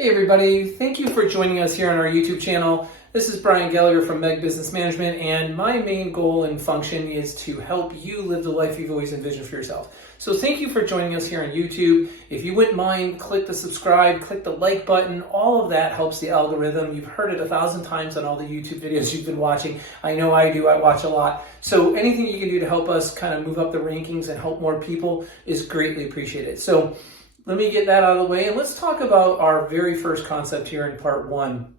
Hey everybody, thank you for joining us here on our YouTube channel. This is Brian Gallagher from Meg Business Management, and my main goal and function is to help you live the life you've always envisioned for yourself. So thank you for joining us here on YouTube. If you wouldn't mind, click the subscribe, click the like button. All of that helps the algorithm. You've heard it 1,000 times on all the YouTube videos you've been watching. I know I do, I watch a lot. So anything you can do to help us kind of move up the rankings and help more people is greatly appreciated. So let me get that out of the way, and let's talk about our very first concept here in part one,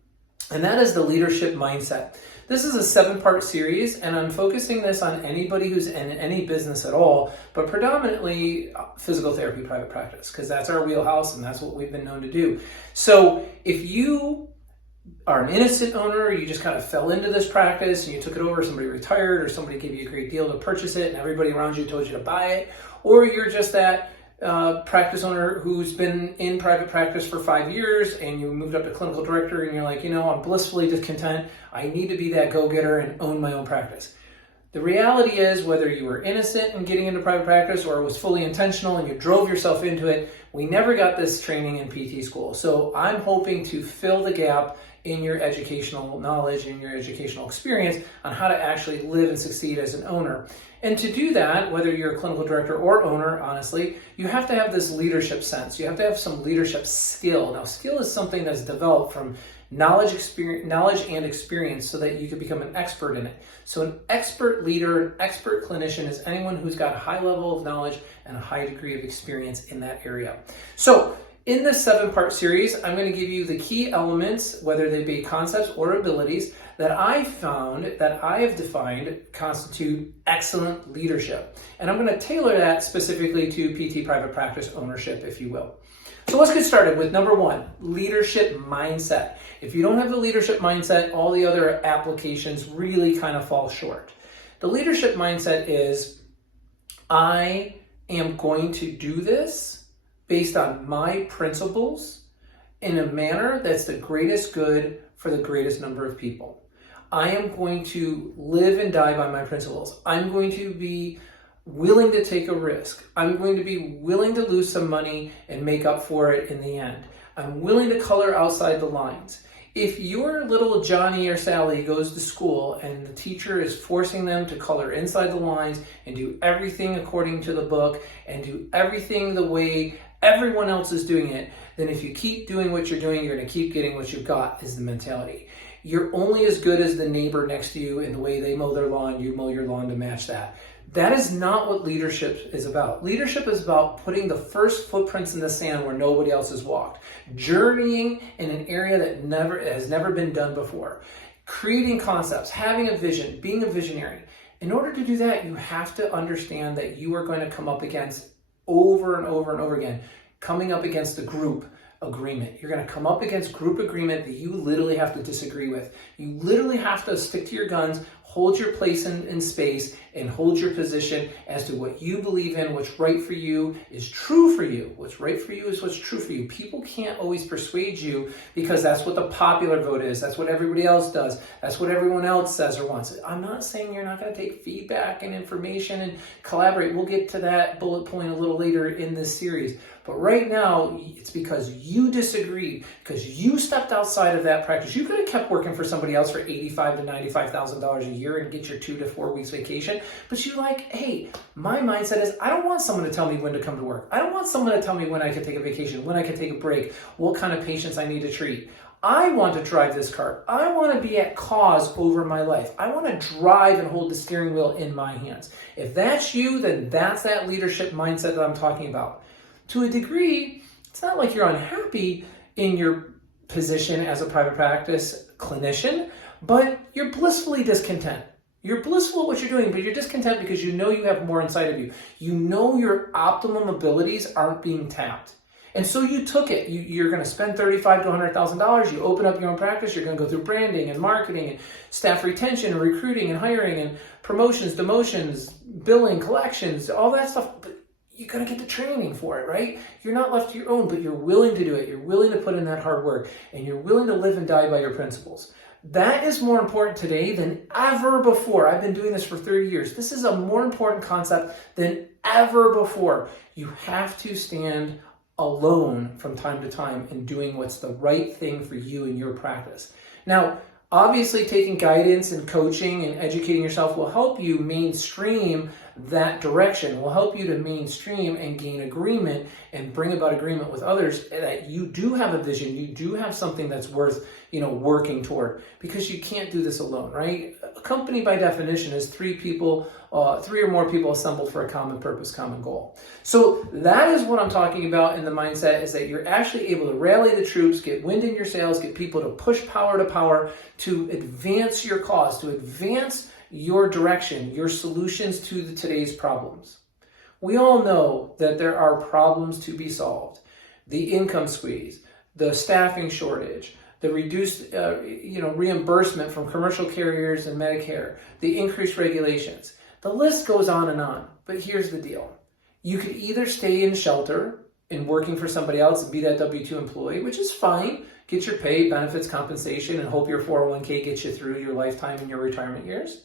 and that is the leadership mindset. This is a 7-part series, and I'm focusing this on anybody who's in any business at all, but predominantly physical therapy private practice, because that's our wheelhouse and that's what we've been known to do. So if you are an innocent owner, you just kind of fell into this practice and you took it over, somebody retired or somebody gave you a great deal to purchase it and everybody around you told you to buy it, or you're just that practice owner who's been in private practice for 5 years and you moved up to clinical director and you're like, I'm blissfully discontent. I need to be that go-getter and own my own practice. The reality is, whether you were innocent in getting into private practice or it was fully intentional and you drove yourself into it, we never got this training in PT school. So I'm hoping to fill the gap in your educational knowledge and your educational experience on how to actually live and succeed as an owner. And to do that, whether you're a clinical director or owner, honestly, you have to have this leadership sense. You have to have some leadership skill. Now, skill is something that's developed from knowledge and experience so that you can become an expert in it. So an expert leader, an expert clinician is anyone who's got a high level of knowledge and a high degree of experience in that area. So in this 7-part series, I'm going to give you the key elements, whether they be concepts or abilities, that I found, that I have defined, constitute excellent leadership. And I'm going to tailor that specifically to PT private practice ownership, if you will. So let's get started with number 1, leadership mindset. If you don't have the leadership mindset, all the other applications really kind of fall short. The leadership mindset is, I am going to do this based on my principles in a manner that's the greatest good for the greatest number of people. I am going to live and die by my principles. I'm going to be willing to take a risk. I'm going to be willing to lose some money and make up for it in the end. I'm willing to color outside the lines. If your little Johnny or Sally goes to school and the teacher is forcing them to color inside the lines and do everything according to the book and do everything the way everyone else is doing it, then if you keep doing what you're doing, you're going to keep getting what you've got, is the mentality. You're only as good as the neighbor next to you in the way they mow their lawn, you mow your lawn to match that. That is not what leadership is about. Leadership is about putting the first footprints in the sand where nobody else has walked, journeying in an area that has never been done before, creating concepts, having a vision, being a visionary. In order to do that, you have to understand that you are going to come up against over and over and over again, coming up against the group agreement. You're going to come up against group agreement that you literally have to disagree with. You literally have to stick to your guns, hold your place in space, and hold your position as to what you believe in, what's right for you is true for you. What's right for you is what's true for you. People can't always persuade you because that's what the popular vote is. That's what everybody else does. That's what everyone else says or wants. I'm not saying you're not going to take feedback and information and collaborate. We'll get to that bullet point a little later in this series. But right now, it's because you disagreed, because you stepped outside of that practice. You could have kept working for somebody else for $85,000 to $95,000 a year and get your 2 to 4 weeks vacation. But you're like, hey, my mindset is I don't want someone to tell me when to come to work. I don't want someone to tell me when I can take a vacation, when I can take a break, what kind of patients I need to treat. I want to drive this car. I want to be at cause over my life. I want to drive and hold the steering wheel in my hands. If that's you, then that's that leadership mindset that I'm talking about. To a degree, it's not like you're unhappy in your position as a private practice clinician, but you're blissfully discontent. You're blissful at what you're doing, but you're discontent because you know you have more inside of you. You know your optimum abilities aren't being tapped. And so you took it. You're going to spend $35,000 to $100,000. You open up your own practice. You're going to go through branding and marketing and staff retention and recruiting and hiring and promotions, demotions, billing, collections, all that stuff. But you got to get the training for it, right? You're not left to your own, but you're willing to do it. You're willing to put in that hard work, and you're willing to live and die by your principles. That is more important today than ever before. I've been doing this for 30 years. This is a more important concept than ever before. You have to stand alone from time to time and doing what's the right thing for you in your practice. Now, obviously, taking guidance and coaching and educating yourself will help you mainstream that direction, will help you to mainstream and gain agreement and bring about agreement with others that you do have a vision, you do have something that's worth, working toward, because you can't do this alone, right? A company by definition is three or more people assembled for a common purpose, common goal. So that is what I'm talking about in the mindset, is that you're actually able to rally the troops, get wind in your sails, get people to push power to power to advance your cause, to advance your direction, your solutions to today's problems. We all know that there are problems to be solved. The income squeeze, the staffing shortage, the reduced reimbursement from commercial carriers and Medicare, the increased regulations. The list goes on and on, but here's the deal. You could either stay in shelter and working for somebody else and be that W-2 employee, which is fine, get your pay, benefits, compensation, and hope your 401k gets you through your lifetime and your retirement years.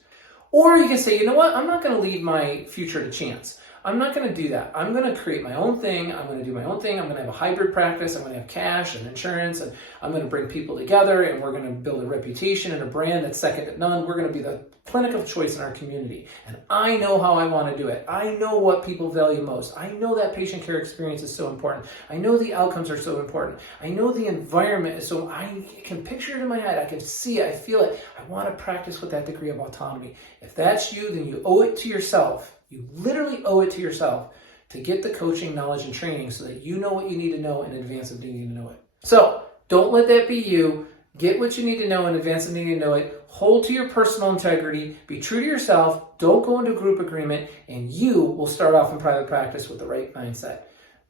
Or you can say, you know what, I'm not going to leave my future to chance. I'm not going to do that. I'm going to create my own thing. I'm going to do my own thing. I'm going to have a hybrid practice. I'm going to have cash and insurance, and I'm going to bring people together, and we're going to build a reputation and a brand that's second to none. We're going to be the clinic of choice in our community. And I know how I want to do it. I know what people value most. I know that patient care experience is so important. I know the outcomes are so important. I know the environment is so, I can picture it in my head. I can see it. I feel it. I want to practice with that degree of autonomy. If that's you, then you owe it to yourself. You literally owe it to yourself to get the coaching, knowledge, and training so that you know what you need to know in advance of needing to know it. So don't let that be you. Get what you need to know in advance of needing to know it. Hold to your personal integrity. Be true to yourself. Don't go into group agreement, and you will start off in private practice with the right mindset.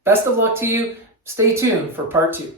Best of luck to you. Stay tuned for part 2.